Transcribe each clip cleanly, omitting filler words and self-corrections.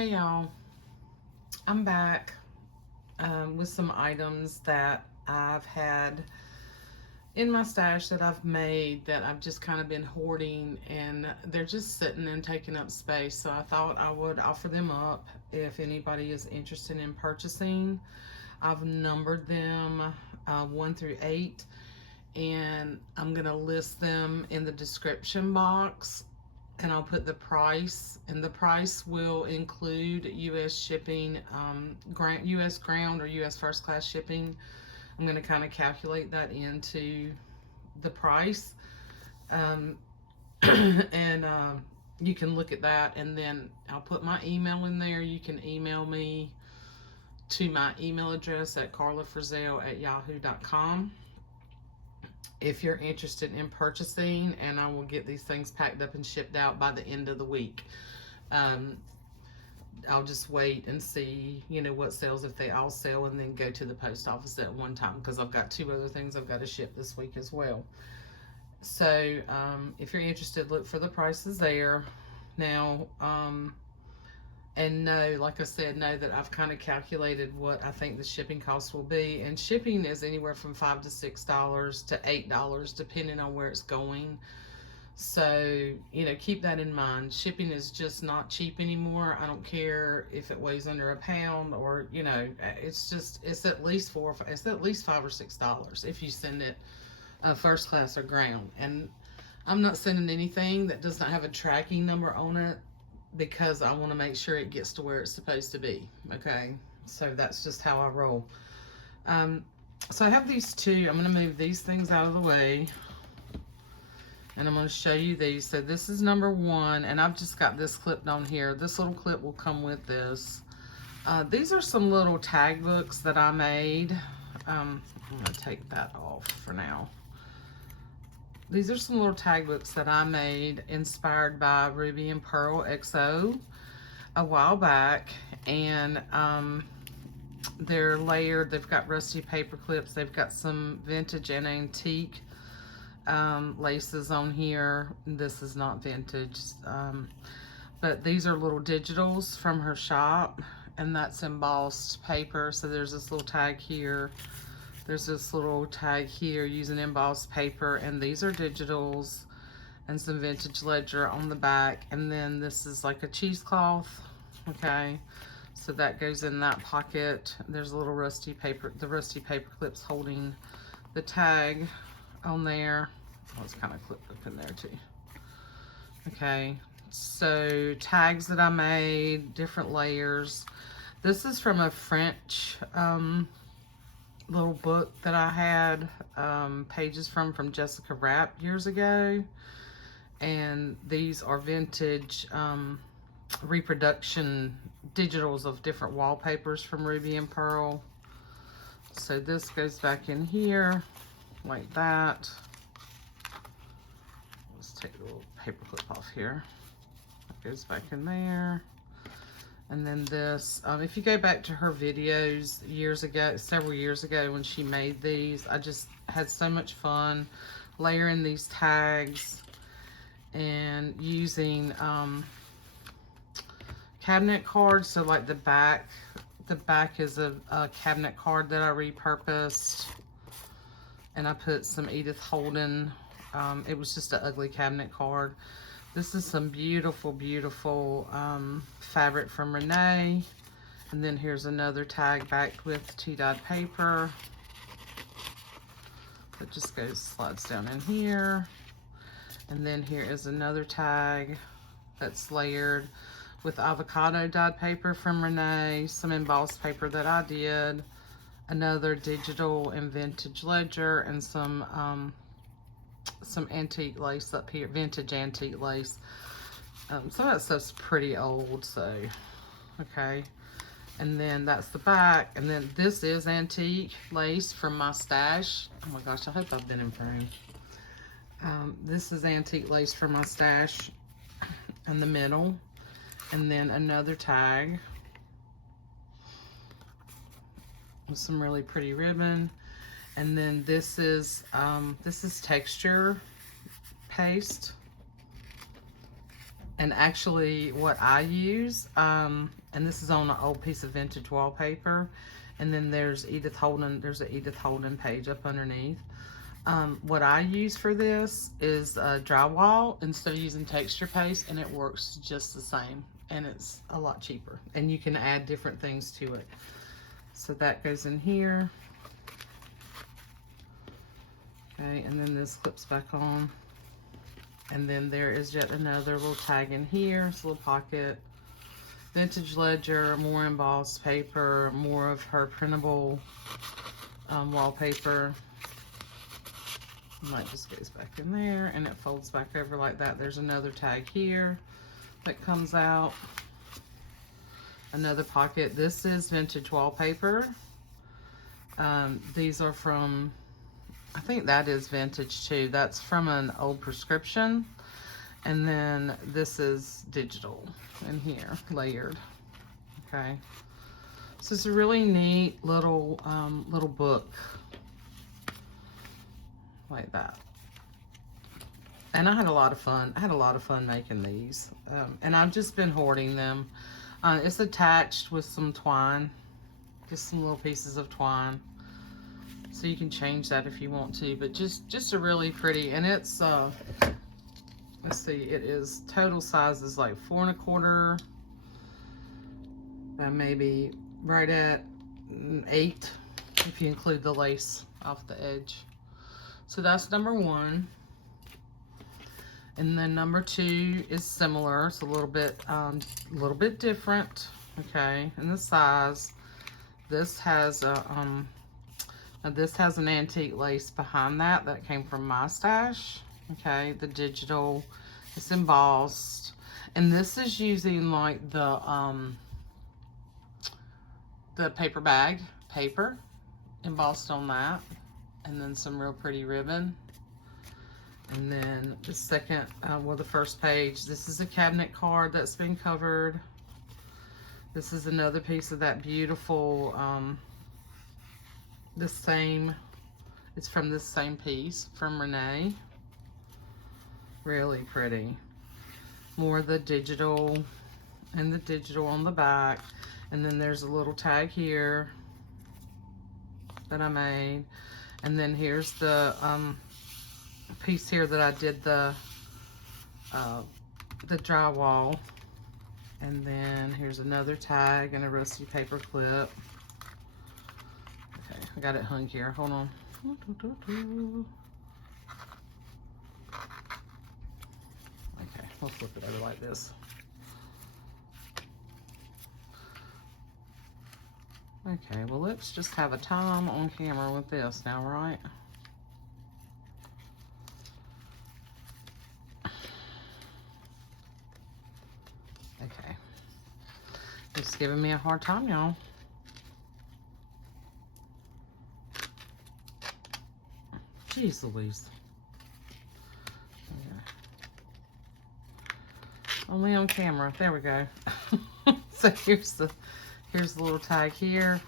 Hey y'all, I'm back with some items that I've had in my stash that I've made that I've just kind of been hoarding, and they're just sitting and taking up space. So I thought I would offer them up if anybody is interested in purchasing. I've numbered them 1 through 8, and I'm going to list them in the description box, and I'll put the price, and the price will include U.S. shipping, U.S. ground or U.S. first class shipping. I'm going to kind of calculate that into the price, um, and you can look at that, and then I'll put my email in there. You can email me to my email address at carlafrizzell@yahoo.com if you're interested in purchasing, and I will get these things packed up and shipped out by the end of the week. Um, I'll just wait and see, what sells, if they all sell, and then go to the post office at one time, because I've got 2 other things I've got to ship this week as well. So if you're interested, look for the prices there. Now, and know, like I said, know that I've kind of calculated what I think the shipping cost will be. And shipping is anywhere from $5 to $6 to $8, depending on where it's going. So, keep that in mind. Shipping is just not cheap anymore. I don't care if it weighs under a pound, or, it's at least $5 or $6 if you send it first class or ground. And I'm not sending anything that does not have a tracking number on it, because I want to make sure it gets to where it's supposed to be. Okay, so that's just how I roll. So I have these 2. I'm going to move these things out of the way, and I'm going to show you these. So this is number 1, and I've just got this clipped on here. This little clip will come with this. These are some little tag books that I made. I'm going to take that off for now. These are some little tag books that I made inspired by Ruby and Pearl XO a while back, and they're layered. They've got rusty paper clips. They've got some vintage and antique laces on here. This is not vintage, but these are little digitals from her shop, and that's embossed paper. So there's this little tag here. There's this little tag here using embossed paper, and these are digitals, and some vintage ledger on the back. And then this is like a cheesecloth, okay? So that goes in that pocket. There's a little rusty paper, the rusty paper clips holding the tag on there. Oh, it's kind of clipped up in there too. Okay, so tags that I made, different layers. This is from a French little book that I had pages from Jessica Rapp years ago, and these are vintage reproduction digitals of different wallpapers from Ruby and Pearl. So this goes back in here like that. Let's take the little paper clip off here. It goes back in there. And then this, if you go back to her videos several years ago when she made these, I just had so much fun layering these tags and using cabinet cards. So like the back is a cabinet card that I repurposed, and I put some Edith Holden. It was just an ugly cabinet card. This is some beautiful, beautiful fabric from Renee. And then here's another tag backed with tea-dyed paper. It just slides down in here. And then here is another tag that's layered with avocado dyed paper from Renee, some embossed paper that I did, another digital and vintage ledger, and some antique lace up here, vintage antique lace. Some of that stuff's pretty old, so, okay. And then that's the back, and then this is antique lace from my stash. Oh my gosh, I hope I've been in frame. This is antique lace from my stash in the middle, and then another tag with some really pretty ribbon. And then this is texture paste, And actually what I use, and this is on an old piece of vintage wallpaper, and then there's Edith Holden, there's an Edith Holden page up underneath. What I use for this is drywall instead of using texture paste, and it works just the same, and it's a lot cheaper, and you can add different things to it. So that goes in here. Okay, and then this clips back on. And then there is yet another little tag in here. It's a little pocket. Vintage ledger, more embossed paper, more of her printable wallpaper. And that just goes back in there, and it folds back over like that. There's another tag here that comes out. Another pocket. This is vintage wallpaper. These are from, I think that is vintage too. That's from an old prescription. And then this is digital in here, layered. Okay. So it's a really neat little little book like that. And I had a lot of fun. I had a lot of fun making these. And I've just been hoarding them. It's attached with some twine, just some little pieces of twine. So you can change that if you want to, but just a really pretty, and it's, let's see, it is, total size is like 4 1/4, maybe right at 8, if you include the lace off the edge. So that's number 1. And then number 2 is similar. It's a little bit different, okay, in the size. This has a, now this has an antique lace behind that came from my stash. Okay, the digital, it's embossed. And this is using like the paper bag paper embossed on that. And then some real pretty ribbon. And then the second, well, the first page, this is a cabinet card that's been covered. This is another piece of that beautiful, it's from this same piece from Renee. Really pretty. More of the digital, and the digital on the back. And then there's a little tag here that I made. And then here's the piece here that I did the drywall. And then here's another tag and a rusty paper clip. Okay, I got it hung here. Hold on. Okay, we'll flip it over like this. Okay, well, let's just have a time on camera with this now, right? Okay. It's giving me a hard time, y'all. Jeez Louise. Okay. Only on camera. There we go. So here's the little tag here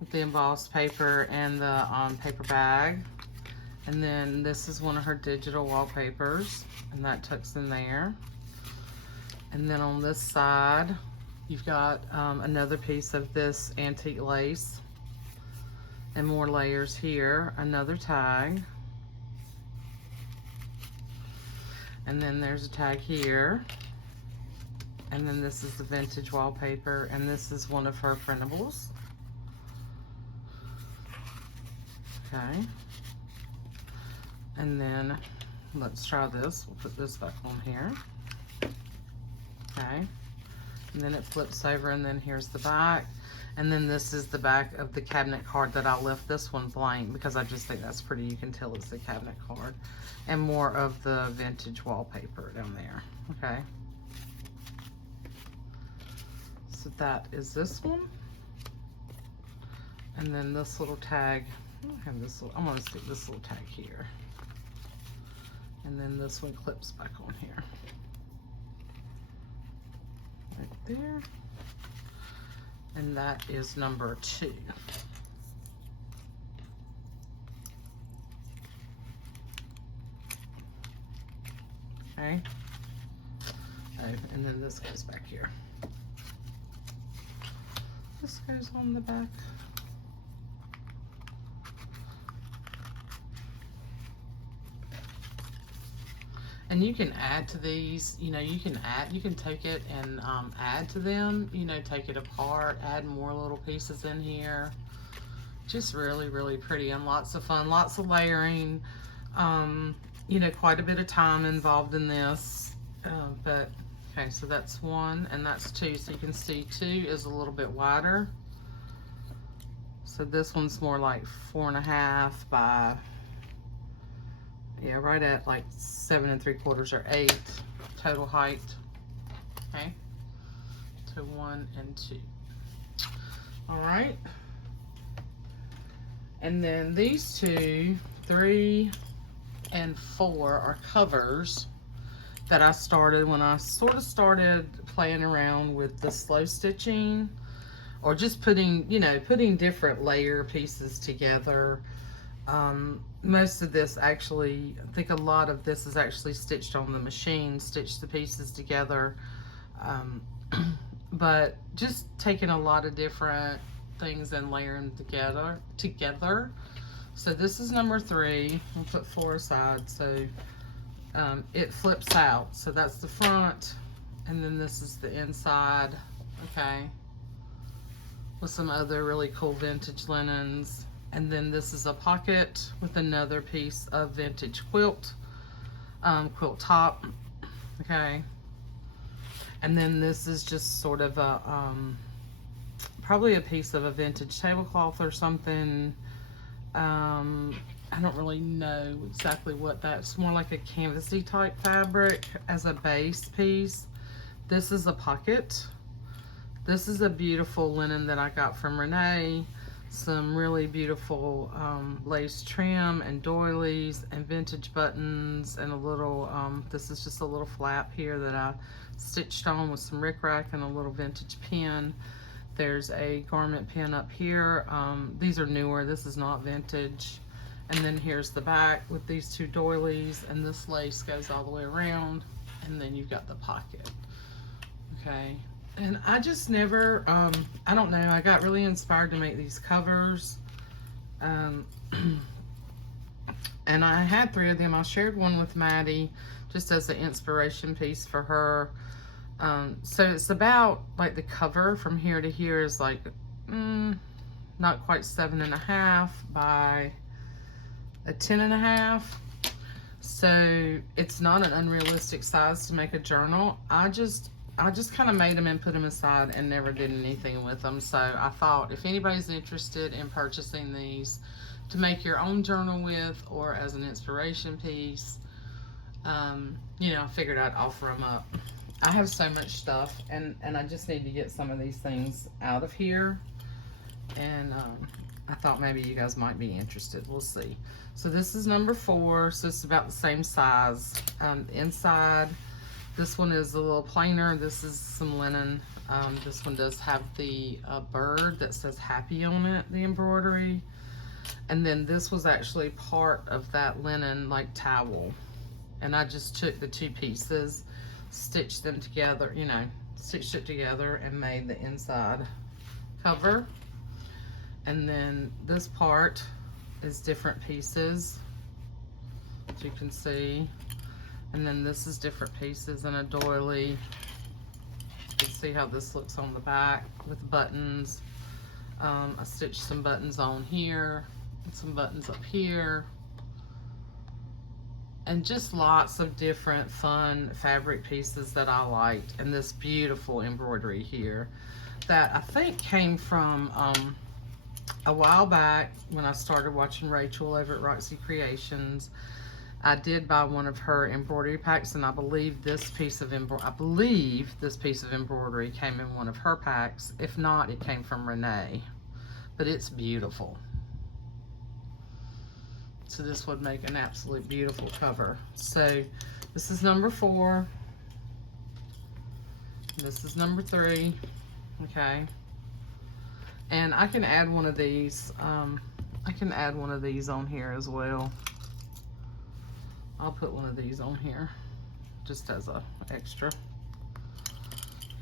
with the embossed paper and the paper bag. And then this is one of her digital wallpapers, and that tucks in there. And then on this side, you've got another piece of this antique lace and more layers here, another tag. And then there's a tag here. And then this is the vintage wallpaper, and this is one of her printables. Okay. And then let's try this. We'll put this back on here. Okay. And then it flips over, and then here's the back. And then this is the back of the cabinet card that I left this one blank because I just think that's pretty. You can tell it's the cabinet card. And more of the vintage wallpaper down there. Okay. So that is this one. And then this little tag. I'm going to stick this little tag here. And then this one clips back on here. Right there. And that is number 2. Okay. and then this goes back here. This goes on the back. And you can add to these, you know, you can take it and add to them, you know, take it apart, add more little pieces in here. Just really, really pretty and lots of fun, lots of layering. You know, quite a bit of time involved in this. But, okay, so that's 1 and that's 2. So you can see 2 is a little bit wider. So this one's more like 4.5 by, yeah, right at like 7 3/4 or 8 total height. Okay, so 1 and 2. All right, and then these 2, 3 and 4 are covers that I started when I sort of started playing around with the slow stitching, or just putting, you know, putting different layer pieces together. Most of this actually, I think a lot of this is actually stitched on the machine, stitch the pieces together. But just taking a lot of different things and layering them together. So this is number 3. I'll put 4 aside. So it flips out. So that's the front, and then this is the inside. Okay, with some other really cool vintage linens. And then this is a pocket with another piece of vintage quilt, quilt top. Okay, and then this is just sort of a probably a piece of a vintage tablecloth or something. I don't really know exactly what that's, more like a canvasy type fabric as a base piece. This is a pocket. This is a beautiful linen that I got from Renee. Some really beautiful lace trim and doilies and vintage buttons, and a little, this is just a little flap here that I stitched on with some rickrack and a little vintage pin. There's a garment pin up here. These are newer, this is not vintage. And then here's the back with these 2 doilies, and this lace goes all the way around, and then you've got the pocket. Okay. And I just never, I don't know, I got really inspired to make these covers. And I had 3 of them. I shared one with Maddie just as an inspiration piece for her. So it's about, like, the cover from here to here is like, not quite 7.5 by a 10.5. So it's not an unrealistic size to make a journal. I just kind of made them and put them aside and never did anything with them. So I thought if anybody's interested in purchasing these to make your own journal with, or as an inspiration piece, you know, I figured I'd offer them up. I have so much stuff, and I just need to get some of these things out of here. And I thought maybe you guys might be interested. We'll see. So this is number 4. So it's about the same size. Inside, this one is a little plainer. This is some linen. This one does have the bird that says happy on it, the embroidery. And then this was actually part of that linen, like, towel. And I just took the 2 pieces, stitched them together, you know, stitched it together and made the inside cover. And then this part is different pieces, as you can see. And then this is different pieces and a doily. You can see how this looks on the back with buttons. I stitched some buttons on here and some buttons up here. And just lots of different fun fabric pieces that I liked. And this beautiful embroidery here that I think came from a while back when I started watching Rachel over at Roxy Creations. I did buy one of her embroidery packs, and I believe this piece of embroidery came in one of her packs. If not, it came from Renee. But it's beautiful. So this would make an absolute beautiful cover. So this is number 4. This is number 3. Okay. And I can add one of these. I can add one of these on here as well. I'll put one of these on here just as a extra.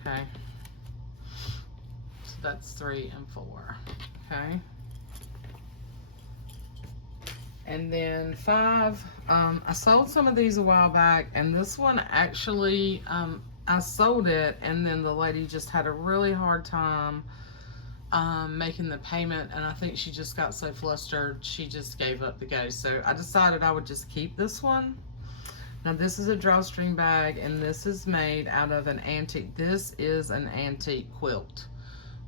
Okay. So that's 3 and 4. Okay. And then 5, I sold some of these a while back, and this one actually, I sold it, and then the lady just had a really hard time making the payment, and I think she just got so flustered, she just gave up the ghost. So I decided I would just keep this one. Now this is a drawstring bag, and this is made out of an antique. This is an antique quilt.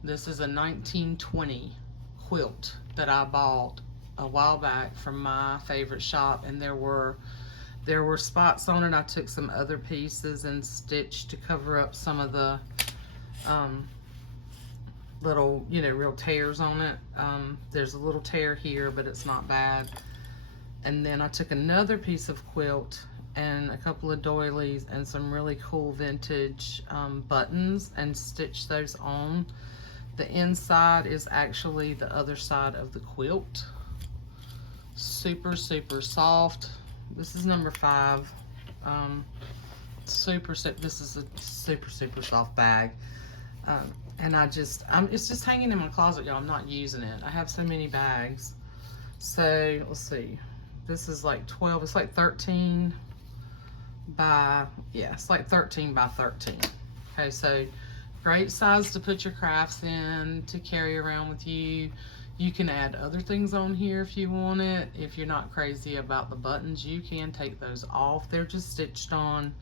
This is a 1920 quilt that I bought a while back from my favorite shop, and there were spots on it. I took some other pieces and stitched to cover up some of the little, you know, real tears on it. There's a little tear here, but it's not bad. And then I took another piece of quilt and a couple of doilies and some really cool vintage buttons and stitched those on. The inside is actually the other side of the quilt. Super, super soft. This is number 5. This is a super, super soft bag. And it's just hanging in my closet, y'all. I'm not using it. I have so many bags. So, let's see. This is like 12, it's like 13 by, yeah, it's like 13 by 13. Okay, so great size to put your crafts in, to carry around with you. You can add other things on here if you want it. If you're not crazy about the buttons, you can take those off. They're just stitched on.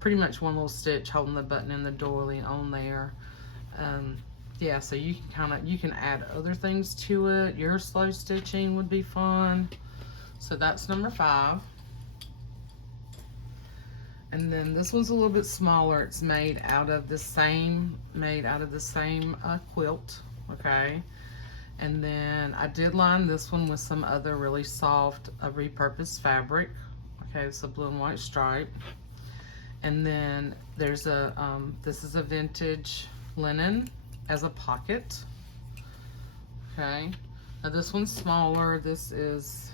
Pretty much one little stitch holding the button and the doily on there. Yeah, so you can add other things to it. Your slow stitching would be fun. So that's number 5. And then this one's a little bit smaller. It's made out of the same quilt. Okay. And then I did line this one with some other really soft repurposed fabric. Okay, it's a blue and white stripe. And then there's a, this is a vintage linen as a pocket. Okay, now this one's smaller. This is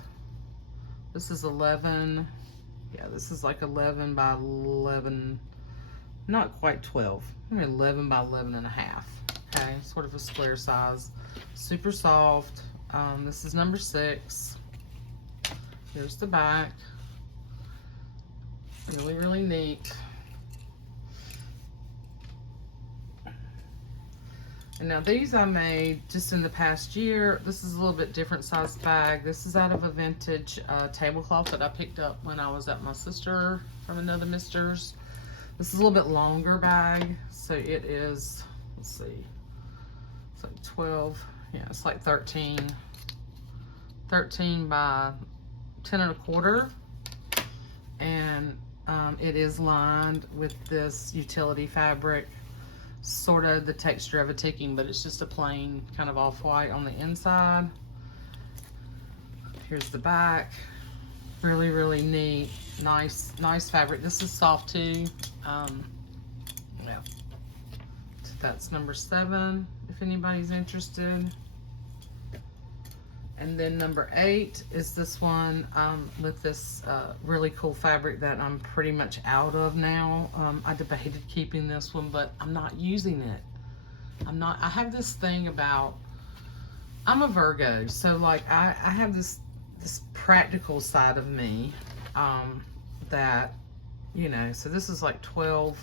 11, yeah, this is like 11 by 11, not quite 12, maybe 11 by 11 and a half. Okay, sort of a square size, super soft. This is number 6. Here's the back. Really, really neat. And now these I made just in the past year. This is a little bit different size bag. This is out of a vintage tablecloth that I picked up when I was at my sister from another mister's. This is a little bit longer bag, so it is, let's see, it's like 12, yeah, it's like 13 by 10 and a quarter. And it is lined with this utility fabric, sort of the texture of a ticking, but it's just a plain kind of off-white on the inside. Here's the back. Really, really neat. Nice fabric. This is soft too. Yeah. So that's number 7, if anybody's interested. And then number 8 is this one with this really cool fabric that I'm pretty much out of now. I debated keeping this one, but I'm not using it. I have this thing about, I'm a Virgo, so like I have this practical side of me that, you know, so this is like 12,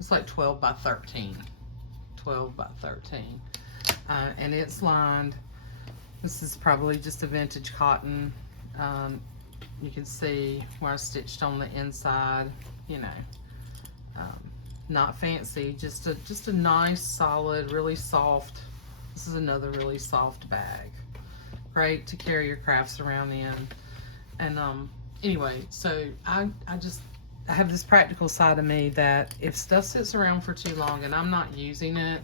it's like 12 by 13. 12 by 13. And it's lined. This is probably just a vintage cotton. You can see where I stitched on the inside, you know, not fancy, just a nice, solid, really soft. This is another really soft bag. Great to carry your crafts around in. And anyway, so I have this practical side of me that if stuff sits around for too long and I'm not using it,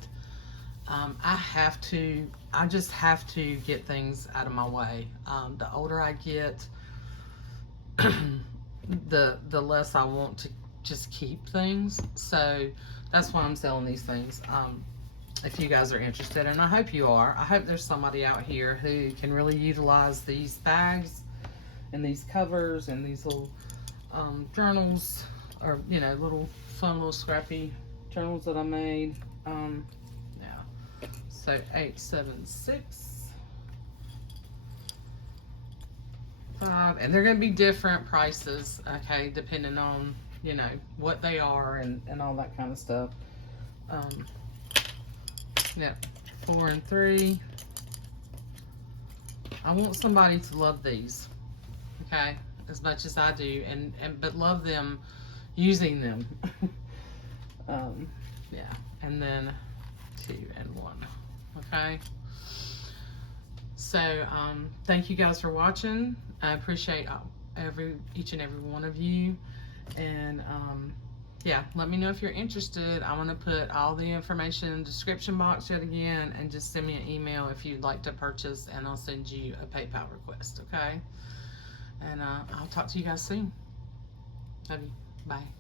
I just have to get things out of my way. The older I get, the less I want to just keep things. So that's why I'm selling these things. If you guys are interested, and I hope you are. I hope there's somebody out here who can really utilize these bags and these covers and these little journals, or, you know, little fun little scrappy journals that I made. Yeah. So 876. 5, and they're going to be different prices, okay, depending on, you know, what they are and all that kind of stuff. Yeah, 4 and 3. I want somebody to love these, okay, as much as I do, but love them using them. Yeah, and then 2 and 1, okay. So thank you guys for watching. I appreciate each and every one of you, and yeah, let me know if you're interested. I want to put all the information in the description box yet again, and just send me an email if you'd like to purchase, and I'll send you a PayPal request, okay? And I'll talk to you guys soon. Love you. Bye.